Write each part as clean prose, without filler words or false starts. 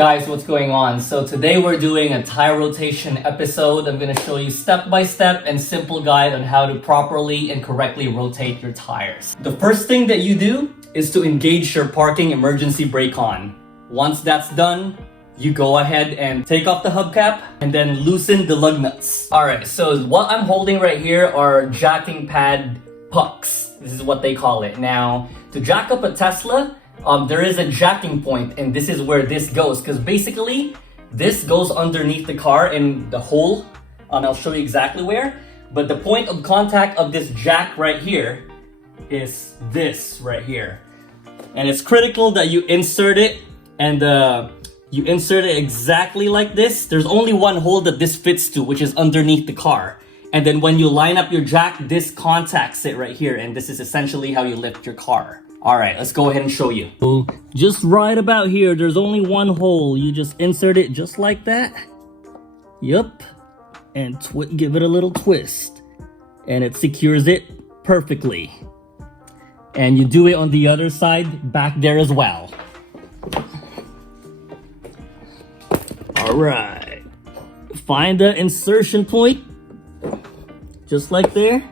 Guys, what's going on? So today we're doing a tire rotation episode. I'm going to show you step-by-step and simple guide on how to properly and correctly rotate your tires. The first thing that you do is to engage your parking emergency brake on. Once that's done, you go ahead and take off the hubcap and then loosen the lug nuts. Alright, so what I'm holding right here are jacking pad pucks. This is what they call it. Now, to jack up a Tesla, there is a jacking point, and this is where this goes, because basically this goes underneath the car in the hole, and I'll show you exactly where. But the point of contact of this jack right here is this right here, and it's critical that you insert it, and you insert it exactly like this. There's only one hole that this fits to, which is underneath the car, and then when you line up your jack, this contacts it right here, and this is essentially how you lift your car. Alright, let's go ahead and show you. So just right about here, there's only one hole. You just insert it just like that. Yup. And give it a little twist. And it secures it perfectly. And you do it on the other side, back there as well. Alright. Find the insertion point. Just like there.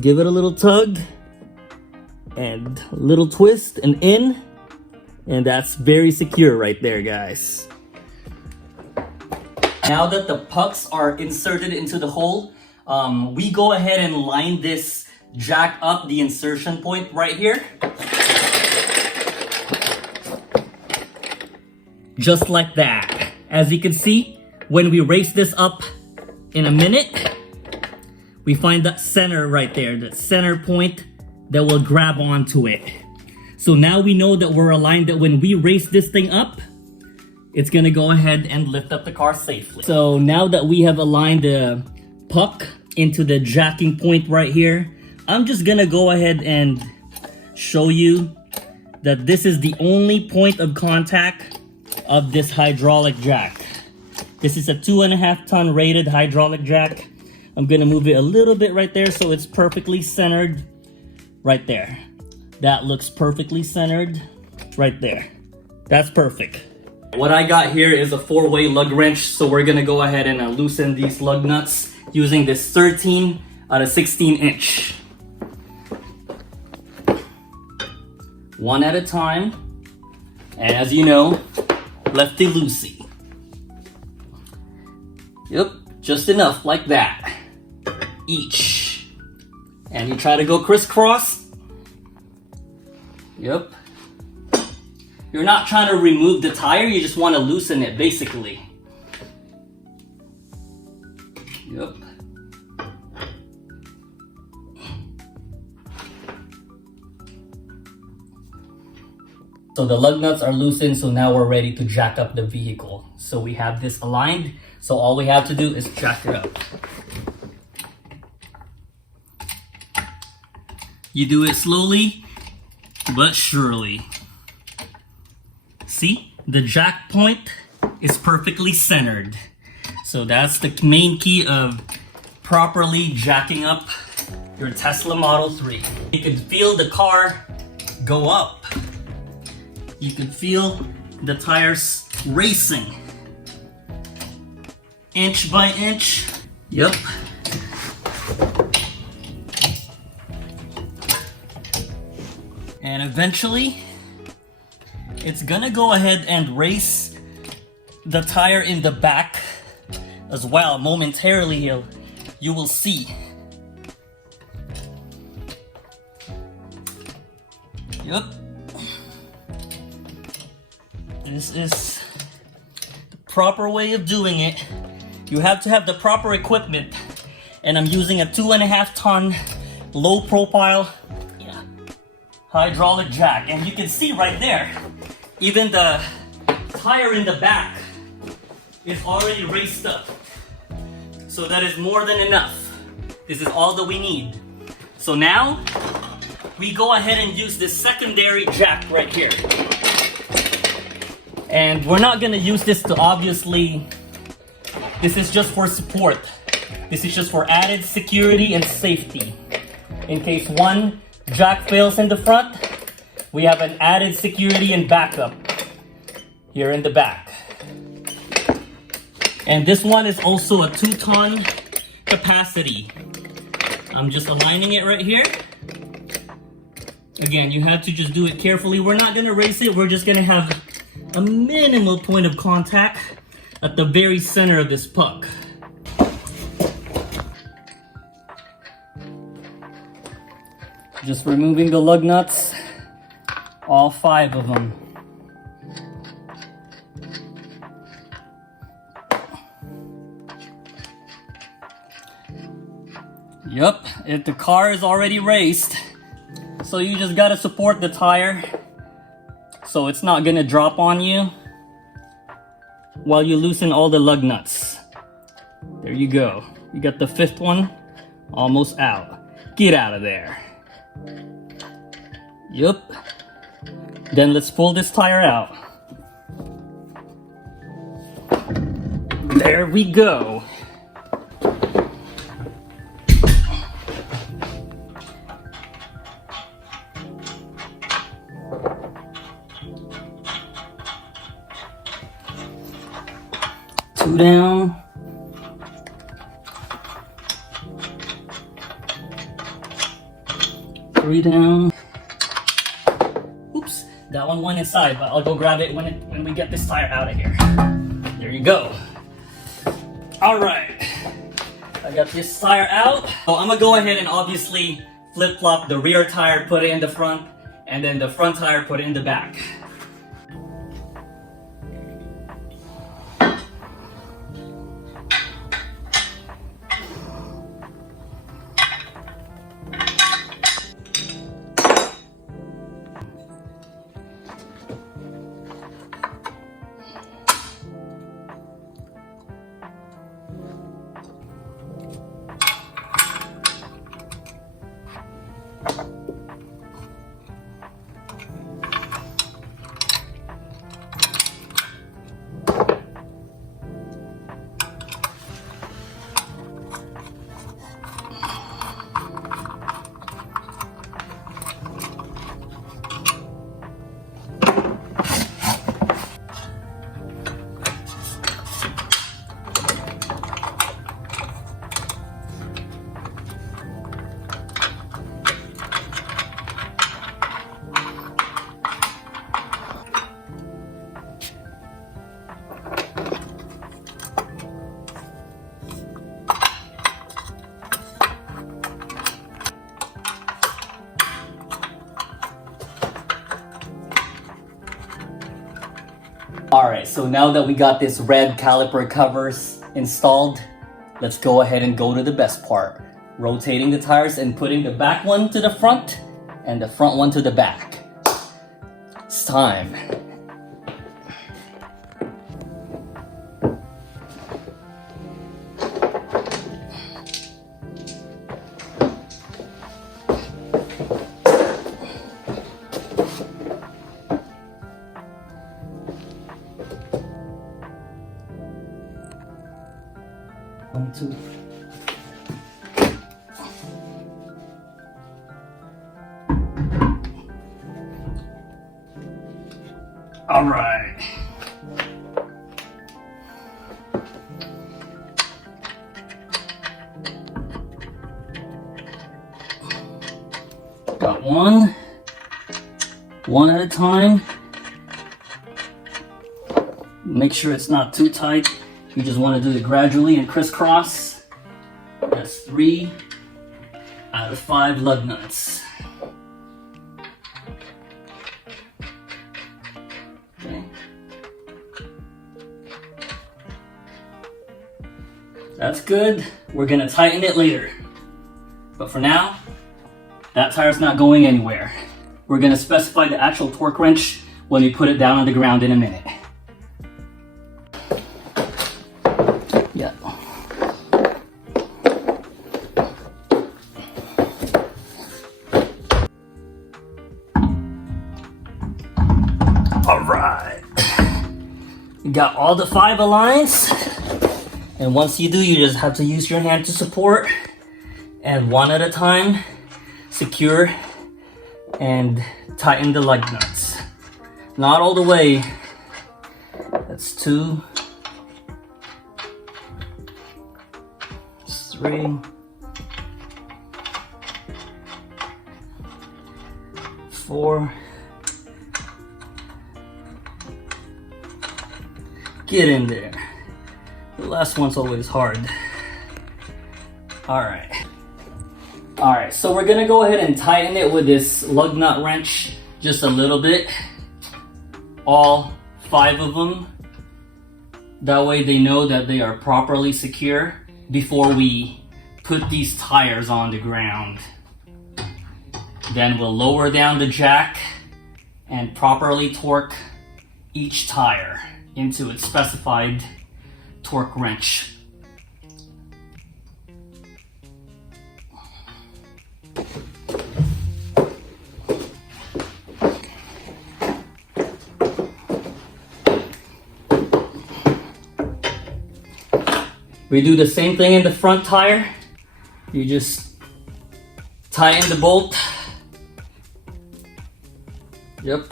Give it a little tug. And a little twist and in, and that's very secure right there, guys. Now that the pucks are inserted into the hole, we go ahead and line this jack up the insertion point right here. Just like that. As you can see, when we raise this up in a minute, we find that center right there, the center point that will grab onto it. So now we know that we're aligned, that when we raise this thing up, it's gonna go ahead and lift up the car safely. So now that we have aligned the puck into the jacking point right here, I'm just gonna go ahead and show you that this is the only point of contact of this hydraulic jack. This is a 2.5 ton rated hydraulic jack. I'm gonna move it a little bit right there so it's perfectly centered. Right there. That looks perfectly centered right there. That's perfect. What I got here is a 4-way lug wrench, so we're gonna go ahead and loosen these lug nuts using this 13 out of 16 inch. One at a time, and as you know, lefty loosey. Yep, just enough like that. Each. And you try to go crisscross. Yep. You're not trying to remove the tire, you just want to loosen it, basically. Yep. So the lug nuts are loosened, so now we're ready to jack up the vehicle. So we have this aligned, so all we have to do is jack it up. You do it slowly, but surely. See, the jack point is perfectly centered. So that's the main key of properly jacking up your Tesla Model 3. You can feel the car go up. You can feel the tires racing. Inch by inch. Yep. And eventually, it's gonna go ahead and race the tire in the back as well. Momentarily, you will see. Yep. This is the proper way of doing it. You have to have the proper equipment. And I'm using a 2.5 ton low profile hydraulic jack, and you can see right there, even the tire in the back is already raised up. So that is more than enough. This is all that we need. So now, we go ahead and use this secondary jack right here. And we're not gonna use this to obviously, this is just for support. This is just for added security and safety. In case one jack fails in the front, we have an added security and backup. here in the back. And this one is also a 2-ton capacity. I'm just aligning it right here. Again, you have to just do it carefully. We're not gonna race it. We're just gonna have a minimal point of contact at the very center of this puck. Just removing the lug nuts, all 5 of them. Yep, if the car is already raced, so you just gotta support the tire so it's not gonna drop on you while you loosen all the lug nuts. There you go. You got the 5th one almost out. Get out of there. Yup. Then let's pull this tire out. There we go. Two down. Three down. Oops, that one went inside, but I'll go grab it when we get this tire out of here. There you go. All right, I got this tire out. So I'm gonna go ahead and obviously flip-flop the rear tire, put it in the front, and then the front tire, put it in the back. Alright, so now that we got this red caliper covers installed, let's go ahead and go to the best part. Rotating the tires and putting the back one to the front and the front one to the back. It's time. One, two. All right. Got one at a time. Make sure it's not too tight. You just want to do it gradually and crisscross. That's 3 out of 5 lug nuts. Okay. That's good. We're gonna tighten it later. But for now, that tire's not going anywhere. We're gonna specify the actual torque wrench when we put it down on the ground in a minute. Yeah. All right. You got all the 5 aligns. And once you do, you just have to use your hand to support. And one at a time, secure and tighten the lug nuts. Not all the way, That's 2. 3. 4. Get in there. The last one's always hard. Alright, so we're gonna go ahead and tighten it with this lug nut wrench just a little bit. All 5 of them. That way they know that they are properly secure before we put these tires on the ground. Then we'll lower down the jack and properly torque each tire into its specified torque wrench. We do the same thing in the front tire. You just tighten the bolt. Yep.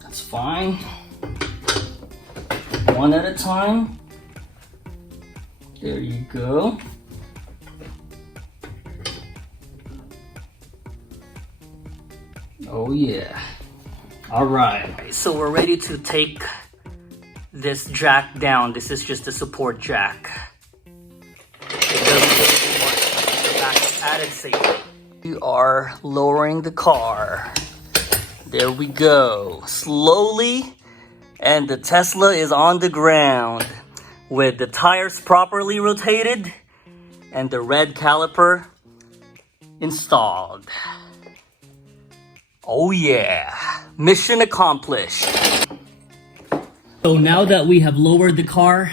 That's fine. One at a time. There you go. Oh yeah. All right, so we're ready to take this jack down. This is just a support jack. It doesn't support the back's added safety. We are lowering the car. There we go. Slowly, and the Tesla is on the ground with the tires properly rotated and the red caliper installed. Oh yeah, mission accomplished. So now that we have lowered the car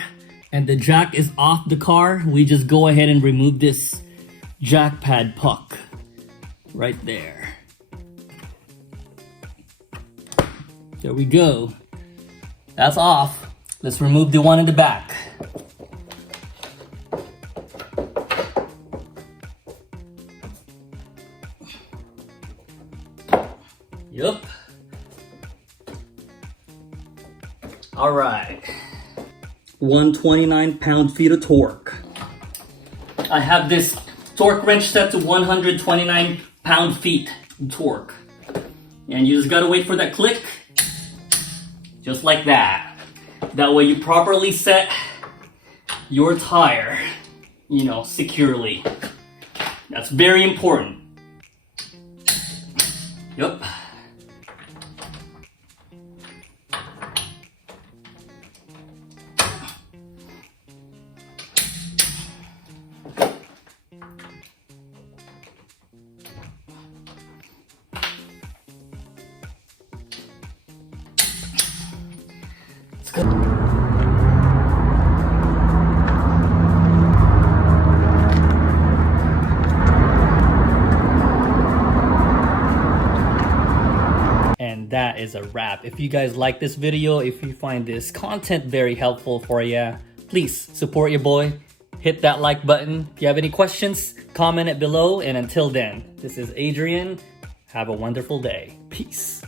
and the jack is off the car, we just go ahead and remove this jack pad puck right there. There we go. That's off. Let's remove the one in the back. Yup. All right. 129 pound-feet of torque. I have this torque wrench set to 129 pound-feet torque. And you just gotta wait for that click. Just like that. That way you properly set your tire, securely. That's very important. Yup. Let's go. And that is a wrap. If you guys like this video, if you find this content very helpful for you, please support your boy. Hit that like button. If you have any questions, comment it below. And until then, this is Adrian. Have a wonderful day. Peace.